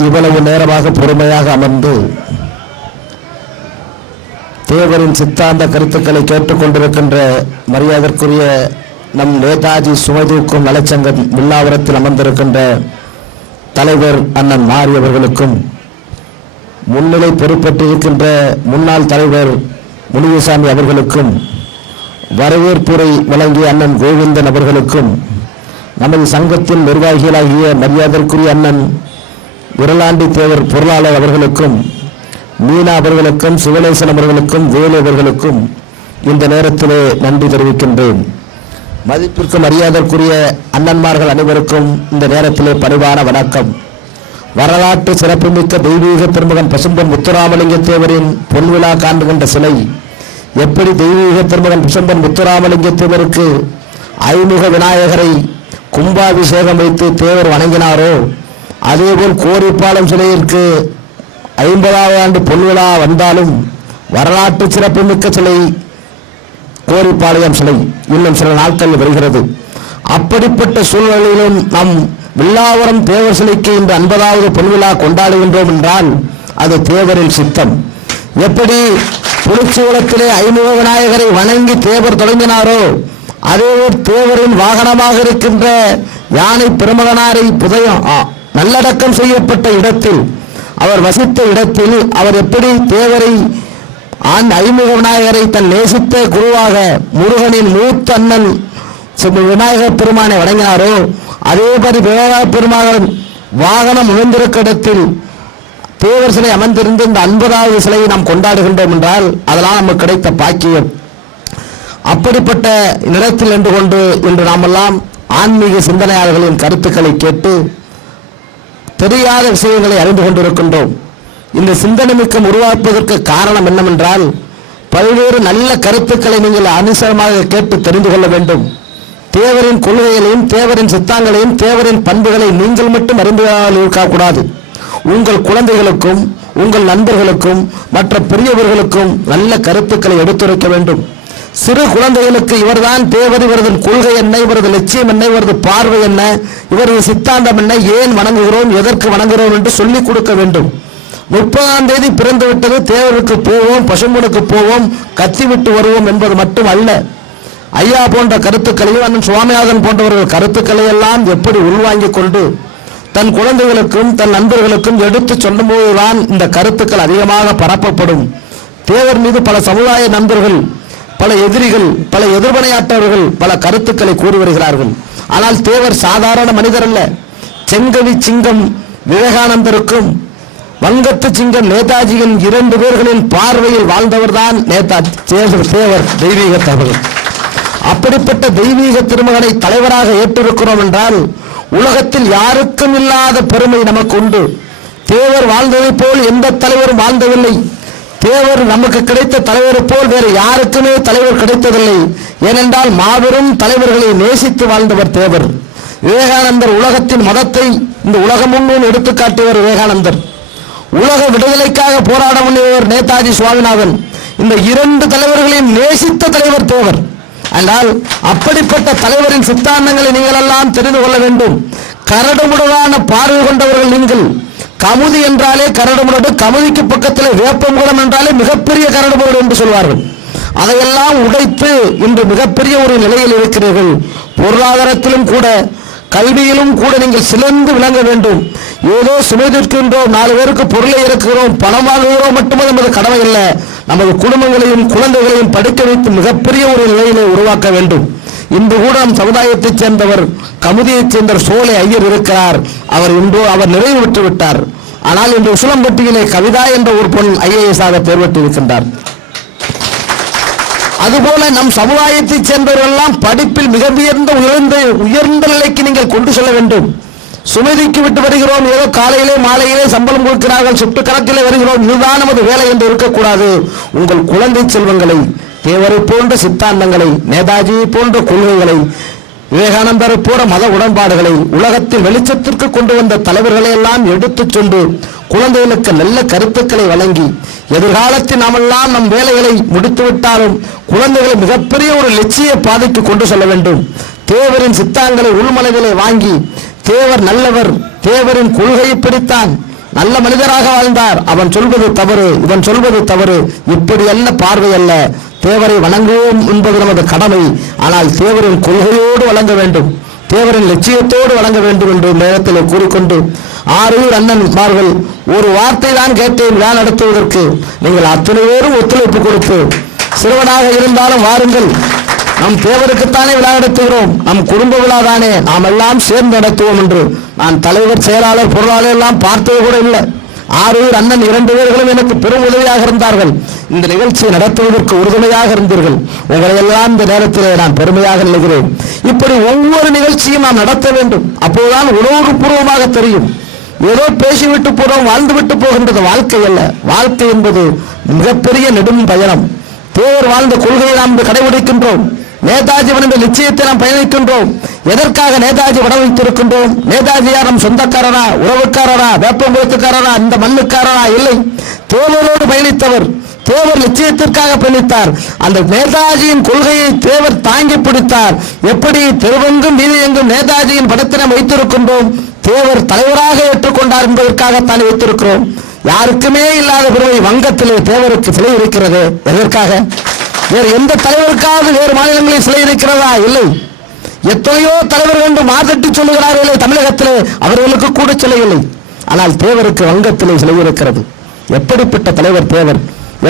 இவ்வளவு நேரமாக பொறுமையாக அமர்ந்து தேவரின் சித்தாந்த கருத்துக்களை கேட்டுக்கொண்டிருக்கின்ற மரியாதற்குரிய நம் நேதாஜி சுமதூக்கும் நலச்சங்கம் வில்லாவரத்தில் அமர்ந்திருக்கின்ற தலைவர் அண்ணன் மாரி அவர்களுக்கும் முன்னிலை பொறுப்பேற்றிருக்கின்ற முன்னாள் தலைவர் முனியசாமி அவர்களுக்கும் வரவேற்புரை வழங்கிய அண்ணன் கோவிந்தன் அவர்களுக்கும் நமது சங்கத்தின் நிர்வாகிகளாகிய மரியாதற்குரிய அண்ணன் விரலாண்டி தேவர் பொருளாளர் அவர்களுக்கும் மீனா அவர்களுக்கும் சிவனேசன் அவர்களுக்கும் வேலு அவர்களுக்கும் இந்த நேரத்திலே நன்றி தெரிவிக்கின்றேன். மதிப்பிற்கும் மரியாதைக்குரிய அண்ணன்மார்கள் அனைவருக்கும் இந்த நேரத்திலே பணிவான வணக்கம். வரலாற்று சிறப்புமிக்க தெய்வீக திருமகன் பசும்பன் முத்துராமலிங்க தேவரின் பொன்விழா காண்டுகின்ற சிலை எப்படி தெய்வீக திருமகன் பசும்பன் முத்துராமலிங்க தேவருக்கு ஐமுக விநாயகரை கும்பாபிஷேகம் வைத்து தேவர் வணங்கினாரோ அதேபோல் கோரிப்பாளம் சிலையிற்கு ஐம்பதாவது ஆண்டு பொன்விழா வந்தாலும் வரலாற்று சிறப்புமிக்க சிலை கோரிப்பாளையம் சிலை. இன்னும் சில நாட்கள் வருகிறது. அப்படிப்பட்ட சூழ்நிலையிலும் நம் வில்லாவரம் தேவர் சிலைக்கு இந்த ஐம்பதாவது பொன்விழா கொண்டாடுகின்றோம் என்றால் அது தேவரின் சித்தம். எப்படி புலிச்சூலத்திலே ஐமுக விநாயகரை வணங்கி தேவர் தொடங்கினாரோ அதே தேவரின் வாகனமாக இருக்கின்ற யானை பெருமகனாரை புதயம் ஆ, நல்லடக்கம் செய்யப்பட்ட இடத்தில் அவர் வசித்த இடத்தில் அவர் எப்படி தேவரை ஆண் ஐமுக விநாயகரை தன் நேசித்த குருவாக முருகனின் மூத்த அண்ணன் விநாயகர் பெருமானை வழங்கினாரோ அதே மாதிரி விநாயகர் பெருமான் வாகனம் அமைந்திருக்க இடத்தில் தேவர் சிலை அமர்ந்திருந்து இந்த ஐம்பதாவது சிலையை நாம் கொண்டாடுகின்றோம் என்றால் அதெல்லாம் நமக்கு கிடைத்த பாக்கியம். அப்படிப்பட்ட நிலத்தில் நின்று கொண்டு இன்று நாமெல்லாம் ஆன்மீக சிந்தனையாளர்களின் கருத்துக்களை கேட்டு தெரியாத விஷயங்களை அறிந்து கொண்டிருக்கின்றோம். இந்த சிந்தனை மிக்கம் உருவாக்குவதற்கு காரணம் என்னவென்றால் பல்வேறு நல்ல கருத்துக்களை நீங்கள் அனுசரமாக கேட்டு தெரிந்து கொள்ள வேண்டும். தேவரின் கொள்கைகளையும் தேவரின் சித்தாங்களையும் தேவரின் பண்புகளை நீங்கள் மட்டும் அறிந்துகொள்ளாமல் இருக்கக்கூடாது. உங்கள் குழந்தைகளுக்கும் உங்கள் நண்பர்களுக்கும் மற்ற பெரியவர்களுக்கும் நல்ல கருத்துக்களை எடுத்துரைக்க வேண்டும். சிறு குழந்தைகளுக்கு இவர்தான் தேவர் இவரது கொள்கை என்ன இவரது லட்சியம் என்ன இவரது பார்வை என்ன இவரது சித்தாந்தம் என்ன ஏன் வணங்குகிறோம் எதற்கு வணங்குகிறோம் என்று சொல்லிக் கொடுக்க வேண்டும். முப்பதாம் தேதி பிறந்து விட்டது தேவருக்கு போவோம் பசும்பனுக்கு போவோம் கத்தி விட்டு வருவோம் என்பது மட்டும் அல்ல. ஐயா போன்ற கருத்துக்களையும் அண்ணன் சுவாமிநாதன் போன்றவர்கள் கருத்துக்களை எல்லாம் எப்படி உள்வாங்கிக் கொண்டு தன் குழந்தைகளுக்கும் தன் நண்பர்களுக்கும் எடுத்து சொல்லும்போதுதான் இந்த கருத்துக்கள் அதிகமாக பரப்பப்படும். தேவர் மீது பல சமுதாய நண்பர்கள் பல எதிரிகள் பல எதிர்வினையாற்றவர்கள் பல கருத்துக்களை கூறி வருகிறார்கள். ஆனால் தேவர் சாதாரண மனிதர் அல்ல. செங்கவி சிங்கம் விவேகானந்தருக்கும் வங்கத்து சிங்கம் நேதாஜியின் இரண்டு பேர்களின் பார்வையில் வாழ்ந்தவர்தான் நேதாஜி தேவர் தேவர் தெய்வீக தகவல். அப்படிப்பட்ட தெய்வீக திருமகனை தலைவராக ஏற்றிருக்கிறோம் என்றால் உலகத்தில் யாருக்கும் இல்லாத பெருமை நமக்கு உண்டு. தேவர் வாழ்ந்ததை போல் எந்த தலைவரும் வாழ்ந்ததில்லை தேவர் நமக்கு கிடைத்த தலைவரை போல் வேறு யாருக்குமே தலைவர் கிடைத்ததில்லை. ஏனென்றால் மாபெரும் தலைவர்களை நேசித்து வாழ்ந்தவர் தேவர். விவேகானந்தர் உலகத்தின் மதத்தை இந்த உலகம் முன்னும் எடுத்துக்காட்டியவர் விவேகானந்தர். உலக விடுதலைக்காக போராட முன்னியவர் நேதாஜி சுவாமிநாதன். இந்த இரண்டு தலைவர்களையும் நேசித்த தலைவர் தேவர். ஆனால் அப்படிப்பட்ட தலைவரின் சித்தாந்தங்களை நீங்கள் எல்லாம் தெரிந்து கொள்ள வேண்டும். கரடுமுடவான பார்வை கொண்டவர்கள் நீங்கள். கமுதி என்றாலே கரடுமுரடு கமுதிக்கு பக்கத்தில் வேப்பங்குளம் என்றாலே மிகப்பெரிய கரடுமுரடு என்று சொல்வார்கள். அதையெல்லாம் உடைத்து இன்று மிகப்பெரிய ஒரு நிலையில் இருக்கிறீர்கள். பொருளாதாரத்திலும் கூட கல்வியிலும் கூட நீங்கள் சிலந்து விளங்க வேண்டும். ஏதோ சுமைதிருக்கின்றோம் நாலு பேருக்கு பொருளை இருக்கிறோம் பணம் வாங்குகிறோம் மட்டுமே நமது கடமை இல்லை நமது குடும்பங்களையும் குழந்தைகளையும் படிக்க வைத்து மிகப்பெரிய ஒரு நிலையிலே உருவாக்க வேண்டும். இன்று கூட நம் சமுதாயத்தைச் சேர்ந்தவர் கமுதியைச் சேர்ந்த சோலை ஐயர் இருக்கிறார். அவர் இன்று அவர் நிறைவு பெற்று விட்டார் ஆனால் இன்று உசிலம்பட்டியிலே கவிதா என்ற ஒரு பொன் ஐஏஎஸ் ஆக தேர்வு பெற்றிருக்கின்றார் அதுபோல நம் சமுதாயத்தைச் சேர்ந்தவரெல்லாம் படிப்பில் மிக உயர்ந்த உயர்ந்த உயர்ந்த நிலைக்கு நீங்கள் கொண்டு செல்ல வேண்டும். சுமதிக்கு விட்டு வருகிறோம். ஏதோ காலையிலே மாலையிலே சம்பளம் கொடுக்கிறார்கள். சுட்டு கணக்கிலே வருகிறோம். இதுதான் நமது வேலை என்று இருக்கக்கூடாது. உங்கள் குழந்தை செல்வங்களை தேவரை போன்ற சித்தாந்தங்களை நேதாஜியை போன்ற கொள்கைகளை விவேகானந்தரை போற மத உடன்பாடுகளை உலகத்தில் வெளிச்சத்திற்கு கொண்டு வந்த தலைவர்களை எல்லாம் எடுத்துச் சென்று குழந்தைகளுக்கு நல்ல கருத்துக்களை வழங்கி எதிர்காலத்தில் நாமெல்லாம் நம் வேலைகளை முடித்துவிட்டாலும் குழந்தைகளை மிகப்பெரிய ஒரு லட்சிய பாதைக்கு கொண்டு செல்ல வேண்டும். தேவரின் சித்தாங்களை உள்மனதிலே வாங்கி தேவர் நல்லவர் தேவரின் கொள்கையை பிடித்தான் நல்ல மனிதராக வாழ்ந்தார். அவன் சொல்வது தவறு இவன் சொல்வது தவறு. இப்படி அல்ல பார்வை அல்ல. தேவரை வணங்குவோம் என்பது நமது கடமை. ஆனால் தேவரின் கொள்கையோடு வழங்க வேண்டும். தேவரின் லட்சியத்தோடு வழங்க வேண்டும் என்று நேரத்தில் கூறிக்கொண்டு ஆரூர் அண்ணன்மார்கள் ஒரு வார்த்தை தான் கேட்டேன் விழா நடத்துவதற்கு. நீங்கள் அத்தனை பேரும் ஒத்துழைப்பு கொடுத்து சிறுவனாக இருந்தாலும் வாருங்கள். நம் தேவருக்குத்தானே விழா நடத்துகிறோம். நம் குடும்ப விழா தானே நாம் எல்லாம் சேர்ந்து நடத்துவோம் என்று. நான் தலைவர் செயலாளர் பொருளாளர் எல்லாம் பார்த்தது கூட இல்லை. ஆரூர் அண்ணன் இரண்டு பேர்களும் எனக்கு பெரும் உதவியாக இருந்தார்கள். இந்த நிகழ்ச்சியை நடத்துவதற்கு உறுதுணையாக இருந்தீர்கள். உங்களை எல்லாம் இந்த நேரத்திலே நான் பெருமையாக நினைக்கிறேன். இப்படி ஒவ்வொரு நிகழ்ச்சியும் நாம் நடத்த வேண்டும். அப்போதுதான் உணர்வுபூர்வமாக தெரியும். ஏதோ பேசிவிட்டு போறோம் வாழ்ந்துவிட்டு போகின்றது வாழ்க்கை அல்ல. வாழ்க்கை என்பது மிகப்பெரிய நெடும் பயணம் தேவர் வாழ்ந்த கொள்கையை நாம் கடைபிடிக்கின்றோம். நேதாஜி வந்த நிச்சயத்தை நாம் பயணிக்கின்றோம். எதற்காக நேதாஜி வடம் வைத்திருக்கின்றோம்? நேதாஜியா நம் சொந்தக்காரரா? உறவுக்காரரா? வேப்பங்குளத்துக்காரரா இந்த மண்ணுக்காரரா? இல்லை. தோழரோடு பயணித்தவர் தேவர் நிச்சயத்திற்காக பயணித்தார். அந்த நேதாஜியின் கொள்கையை தேவர் தாங்கி பிடித்தார். எப்படி தெருவெங்கும் வீதியெங்கும் நேதாஜியின் படத்தினை வைத்திருக்கின்றோம்? தேவர் தலைவராக ஏற்றுக்கொண்டார் என்பதற்காகத்தான் வைத்திருக்கிறோம். யாருக்குமே இல்லாத பெருமை வங்கத்திலே தேவருக்கு சிலை இருக்கிறது. எதற்காக? வேறு எந்த தலைவருக்காவது வேறு மாநிலங்களில் சிலை இருக்கிறதா? இல்லை. எத்தனையோ தலைவர்கள் என்று மாதட்டி சொல்லுகிறார்களே தமிழகத்திலே அவர்களுக்கு கூட சிலை இல்லை. ஆனால் தேவருக்கு வங்கத்திலே சிலை இருக்கிறது. எப்படிப்பட்ட தலைவர் தேவர்?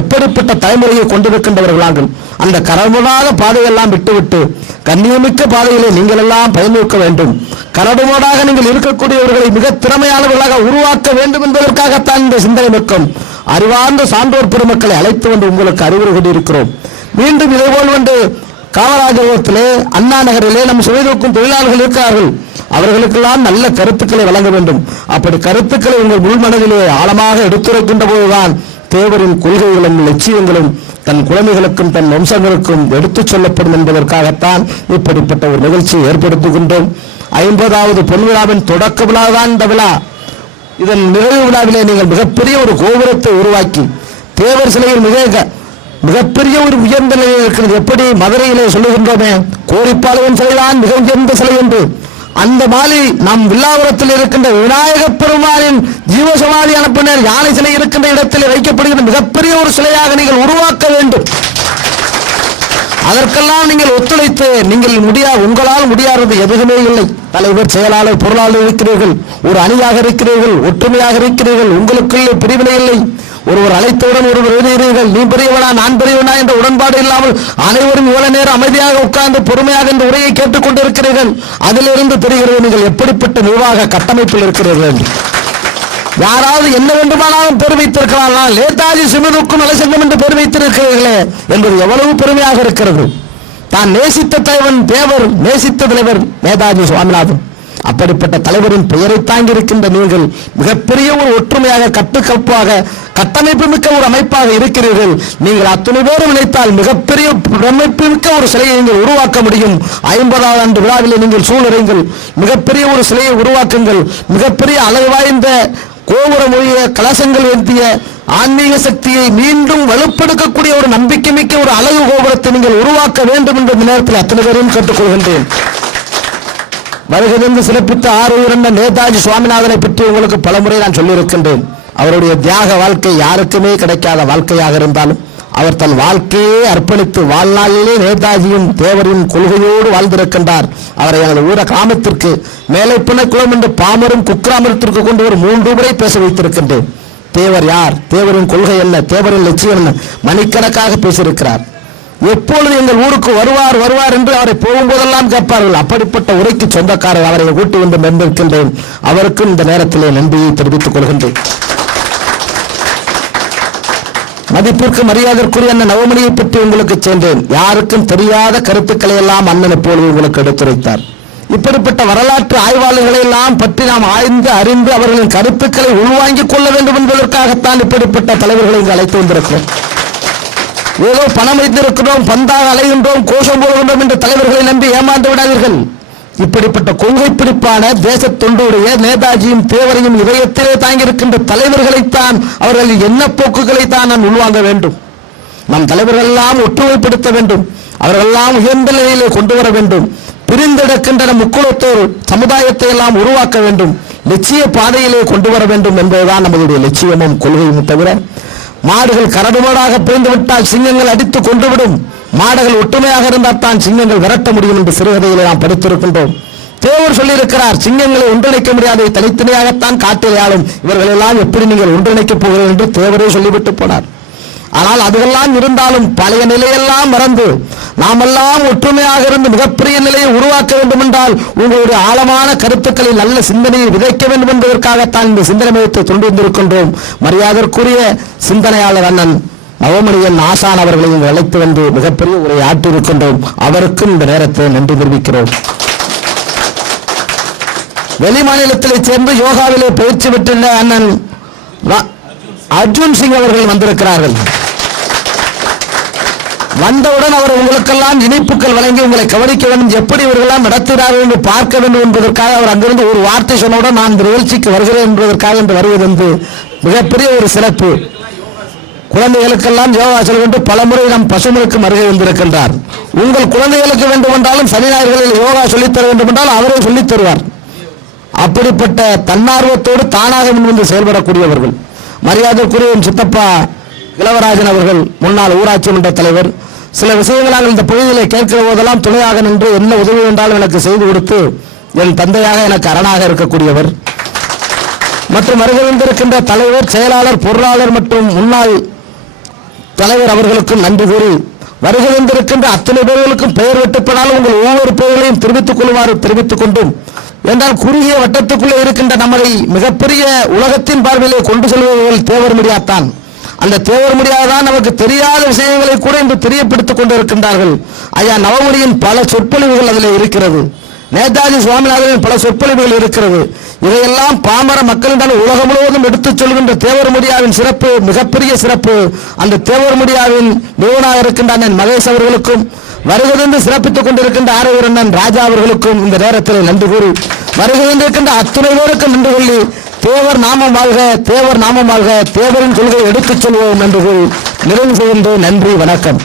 எப்படிப்பட்ட தலைமுறையை கொண்டிருக்கின்றவர்களாக? அந்த கரடுமுடாத பாதையெல்லாம் விட்டுவிட்டு கண்ணியமிக்க பாதையிலே நீங்கள் எல்லாம் பயணிக்க வேண்டும். கரடுமுடாக நீங்கள் இருக்கக்கூடியவர்களை மிக திறமையானவர்களாக உருவாக்க வேண்டும் என்பதற்காகத்தான் இந்த சிந்தனை நோக்கம் அறிவார்ந்த சான்றோர் பெருமக்களை அழைத்து வந்து உங்களுக்கு அறிவுரை கொண்டிருக்கிறோம் மீண்டும் இதேபோல் வந்து காமராஜபுரத்திலே அண்ணா நகரிலே நம் சுவைதூக்கும் தொழிலாளர்கள் இருக்கிறார்கள். அவர்களுக்கெல்லாம் நல்ல கருத்துக்களை வழங்க வேண்டும். அப்படி கருத்துக்களை உங்கள் உள்மனதிலே ஆழமாக எடுத்துரைக்கின்ற போதுதான் தேவரின் கொள்கைகளும் லட்சியங்களும் தன் குழந்தைகளுக்கும் தன் வம்சங்களுக்கும் எடுத்துச் சொல்லப்படும் என்பதற்காகத்தான் இப்படிப்பட்ட ஒரு நிகழ்ச்சியை ஏற்படுத்துகின்றோம். ஐம்பதாவது பொன் விழாவின் தொடக்க விழா தான் இந்த விழா. இதன் நிறைவு விழாவிலே நீங்கள் மிகப்பெரிய ஒரு கோபுரத்தை உருவாக்கி தேவர் சிலையில் மிக மிகப்பெரிய ஒரு உயர்ந்த நிலையில் இருக்கிறது. எப்படி மதுரையிலே சொல்லுகின்றோமே கோரிப்பாளையம் சிலைதான் மிக உயர்ந்த சிலை என்று. அந்த மாலை நம் வில்லாபுரத்தில் இருக்கின்ற விநாயக பெருமானின் ஜீவசமாதி அனுப்பினர். யானை சிலை இருக்கின்ற இடத்தில் வைக்கப்படுகின்ற மிகப்பெரிய ஒரு சிலையாக நீங்கள் உருவாக்க வேண்டும். அதற்கெல்லாம் நீங்கள் ஒத்துழைத்து நீங்கள் முடியா உங்களால் முடியாதது எதுவுமே இல்லை. தலைவர் செயலாளர் பொருளாளர் இருக்கிறீர்கள். ஒரு அணியாக இருக்கிறீர்கள் ஒற்றுமையாக இருக்கிறீர்கள். உங்களுக்குள்ளே பிரிவினை இல்லை. ஒருவர் அழைத்தவுடன் ஒருவர் எழுதுகிறீர்கள் நீ பெரியவனா நான் பெரியவனா என்ற உடன்பாடு இல்லாமல் அனைவரும் இவ்வளவு நேரம் அமைதியாக உட்கார்ந்து பொறுமையாக இந்த உரையை கேட்டுக் கொண்டிருக்கிறீர்கள். அதிலிருந்து தெரிகிறது நீங்கள் எப்படிப்பட்ட நிர்வாக கட்டமைப்பில் இருக்கிறீர்கள் என்று. யாராவது என்ன வேண்டுமானாலும் பெரு வைத்திருக்கலாம். நேதாஜி சிவனுக்கும் நலசங்கம் என்று பெரு வைத்திருக்கிறீர்களே என்பது எவ்வளவு பெருமையாக இருக்கிறது. தான் நேசித்த தலைவன் தேவர் நேசித்த தலைவர் நேதாஜி சுவாமிநாதன். அப்படிப்பட்ட தலைவரின் பெயரை தாங்கி இருக்கின்ற நீங்கள் மிகப்பெரிய ஒரு ஒற்றுமையாக கட்டுக்கப்பாக கட்டமைப்பு மிக்க ஒரு அமைப்பாக இருக்கிறீர்கள். நீங்கள் அத்தனை பேரும் நினைத்தால் மிகப்பெரிய பிரமிப்பு மிக்க ஒரு சிலையை நீங்கள் உருவாக்க முடியும். ஐம்பதாவது ஆண்டு விழாவில் நீங்கள் சூழ்நிலைங்கள் மிகப்பெரிய ஒரு சிலையை உருவாக்குங்கள். மிகப்பெரிய அளவு வாய்ந்த கோபுர மொழிய கலசங்கள் ஏந்திய ஆன்மீக சக்தியை மீண்டும் வலுப்படுத்தக்கூடிய ஒரு நம்பிக்கை மிக்க ஒரு அழகு கோபுரத்தை நீங்கள் உருவாக்க வேண்டும் என்ற நேரத்தில் அத்தனை பேரையும் கேட்டுக்கொள்கின்றேன். வருகிறந்து சிறப்பித்த ஆறு இரண்ட நேதாஜி சுவாமிநாதனை பற்றி உங்களுக்கு பலமுறை நான் சொல்லியிருக்கின்றேன். அவருடைய தியாக வாழ்க்கை யாருக்குமே கிடைக்காத வாழ்க்கையாக இருந்தாலும் அவர் தன் வாழ்க்கையே அர்ப்பணித்து வாழ்நாளிலே நேதாஜியும் தேவரின் கொள்கையோடு வாழ்ந்திருக்கின்றார். அவரை எனது ஊர கிராமத்திற்கு மேலே பிணக்குளம் என்று பாமரும் குக்கிராமத்திற்கு கொண்டு ஒரு மூன்று முறை பேச வைத்திருக்கின்றேன். தேவர் யார்? தேவரின் கொள்கை என்ன? தேவரின் லட்சியம் என்ன? மணிக்கணக்காக பேசியிருக்கிறார். எப்பொழுது எங்கள் ஊருக்கு வருவார் வருவார் என்று அவரை போகும்போதெல்லாம் கேட்பார்கள். அப்படிப்பட்ட உரைக்கு சொந்தக்காரர் அவரை கூட்டி வந்து நின்றிருக்கின்றேன். அவருக்கும் இந்த நேரத்திலே நன்றியை தெரிவித்துக் கொள்கின்றேன். மதிப்பிற்கு மரியாதைக்குரிய அண்ணன் நவமணியை பற்றி உங்களுக்கு சென்றேன் யாருக்கும் தெரியாத கருத்துக்களை எல்லாம் அண்ணன் இப்பொழுது உங்களுக்கு எடுத்துரைத்தார். இப்படிப்பட்ட வரலாற்று ஆய்வாளர்களை எல்லாம் பற்றி நாம் ஆய்ந்து அறிந்து அவர்களின் கருத்துக்களை உள்வாங்கிக் கொள்ள வேண்டும் என்பதற்காகத்தான் இப்படிப்பட்ட தலைவர்களை இங்கு அழைத்து வந்திருக்கிறோம். ஏதோ பணம் வைத்திருக்கிறோம் பந்தாக அலைகின்றோம் கோஷம் போடுகின்றோம் என்ற தலைவர்களை நம்பி ஏமாந்து விடாதீர்கள். இப்படிப்பட்ட கொள்கை பிடிப்பான தேச தொண்டுடைய நேதாஜியும் தேவரையும் இதயத்திலே தாங்கியிருக்கின்ற தலைவர்களைத்தான் அவர்கள் என்ன போக்குகளைத்தான் நாம் உள்வாங்க வேண்டும்? நம் தலைவர்கள் எல்லாம் ஒற்றுமைப்படுத்த வேண்டும். அவர்களெல்லாம் உயர்ந்த நிலையிலே கொண்டு வர வேண்டும். பிரிந்தெடுக்கின்ற முக்குளத்தோர் சமுதாயத்தை எல்லாம் உருவாக்க வேண்டும். லட்சிய பாதையிலே கொண்டு வர வேண்டும் என்பதுதான் நம்மளுடைய லட்சியமும் கொள்கையும் தவிர மாடுகள் கரடுமாடாக பிரிந்து விட்டால் சிங்கங்கள் அடித்து கொண்டுவிடும் மாடுகள் ஒற்றுமையாக இருந்தால் தான் சிங்கங்கள் விரட்ட முடியும் என்று சிறுகதையிலே நாம் படித்திருக்கின்றோம். தேவர் சொல்லியிருக்கிறார் சிங்கங்களை ஒன்றிணைக்க முடியாது தனித்தனியாகத்தான் காட்டில் ஆளும் இவர்கள் எல்லாம் எப்படி நீங்கள் ஒன்றிணைக்கப் போகிறீர்கள்? என்று தேவரே சொல்லிவிட்டு போனார். ஆனால் அதுவெல்லாம் இருந்தாலும் பழைய நிலையெல்லாம் மறந்து நாமெல்லாம் ஒற்றுமையாக இருந்து மிகப்பெரிய நிலையை உருவாக்க வேண்டும் என்றால் உங்களுடைய ஆழமான கருத்துக்களில் நல்ல சிந்தனையை விதைக்க வேண்டும் என்பதற்காகத்தான் இந்த சிந்தனை மையத்தை கொண்டு வந்திருக்கின்றோம். மரியாதற்குரிய சிந்தனையாளர் அண்ணன் நவமணியன் ஆசான் அவர்களை அழைத்து வந்து மிகப்பெரிய உரை ஆற்றியிருக்கின்றோம். அவருக்கும் இந்த நேரத்தை நன்றி தெரிவிக்கிறோம். வெளி மாநிலத்திலே சேர்ந்து யோகாவிலே பயிற்சி பெற்றுள்ள அண்ணன் அர்ஜுன் சிங் அவர்கள் வந்திருக்கிறார்கள். வந்தவுடன் அவர் உங்களுக்கெல்லாம் இனிப்புகள் வழங்கி உங்களை கவனிக்க வேண்டும். எப்படி இவர்களெல்லாம் நடத்துகிறார்கள் என்று பார்க்க வேண்டும் என்பதற்காக அவர் அங்கிருந்து ஒரு வார்த்தை சொன்னவுடன் நான் இந்த நிகழ்ச்சிக்கு வருகிறேன் என்பதற்காக என்று வருவது என்று மிகப்பெரிய ஒரு சிறப்பு. குழந்தைகளுக்கெல்லாம் யோகா சொல்ல வேண்டும். பலமுறை நம் பசுமனுக்கு அருகே வந்திருக்கின்றார். உங்கள் குழந்தைகளுக்கு வேண்டும் என்றாலும் சனி ஞாயிறுகளில் யோகா சொல்லித் தர வேண்டும் என்றால் அவரே சொல்லித் தருவார். அப்படிப்பட்ட தன்னார்வத்தோடு தானாக முன்வந்து செயல்படக்கூடியவர்கள். மரியாதைக்குரிய சித்தப்பா இளவராஜன் அவர்கள் முன்னாள் ஊராட்சி மன்ற தலைவர் சில விஷயங்களால் இந்த பொழுதிலே கேட்கிற போதெல்லாம் துணையாக நின்று என்ன உதவி வேண்டாலும் எனக்கு செய்து கொடுத்து என் தந்தையாக எனக்கு அரணாக இருக்கக்கூடியவர். மற்றும் வருகின்றிருக்கின்ற தலைவர் செயலாளர் பொருளாளர் மற்றும் முன்னாள் தலைவர் அவர்களுக்கும் நன்றி கூறி வருகின்றிருக்கின்ற அத்தனை பேர்களுக்கும் பெயர் வெட்டப்படாலும் உங்கள் ஒவ்வொரு பெயர்களையும் தெரிவித்துக் கொள்வாறு தெரிவித்துக் கொண்டும் என்றால் குறுகிய வட்டத்துக்குள்ளே இருக்கின்ற நம்மை மிகப்பெரிய உலகத்தின் பார்வையிலே கொண்டு செல்பவர்கள் தேவர் முடியாத்தான். அந்த தேவர் முடியாதான் நமக்கு தெரியாத விஷயங்களை கூட இன்று தெரியப்படுத்திக் கொண்டிருக்கின்றார்கள். ஐயா நவமொழியின் பல சொற்பொழிவுகள் அதில் இருக்கிறது. நேதாஜி சுவாமிநாதனின் பல சொற்பொழிவுகள் இருக்கிறது. இதையெல்லாம் பாமர மக்களிடம் உலகம் முழுவதும் எடுத்துச் சொல்கின்ற தேவர் முடியாவின் சிறப்பு மிகப்பெரிய சிறப்பு. அந்த தேவர் முடியாவின் நிறுவனாக இருக்கின்ற அண்ணன் மகேஷ் அவர்களுக்கும் வருகிறந்து சிறப்பித்துக் கொண்டிருக்கின்ற ஆரோக்கிய அண்ணன் ராஜா அவர்களுக்கும் இந்த நேரத்தில் நன்றி கூறி வருகின்றிருக்கின்ற அத்துணை பேருக்கும் நன்றி கொள்ளி தேவர் நாமம் வாழ்க தேவர் நாமம் வாழ்க தேவரின் கொள்கை எடுத்துச் செல்வோம் என்று கூறி நிறைவு செய்கின்றேன். நன்றி வணக்கம்.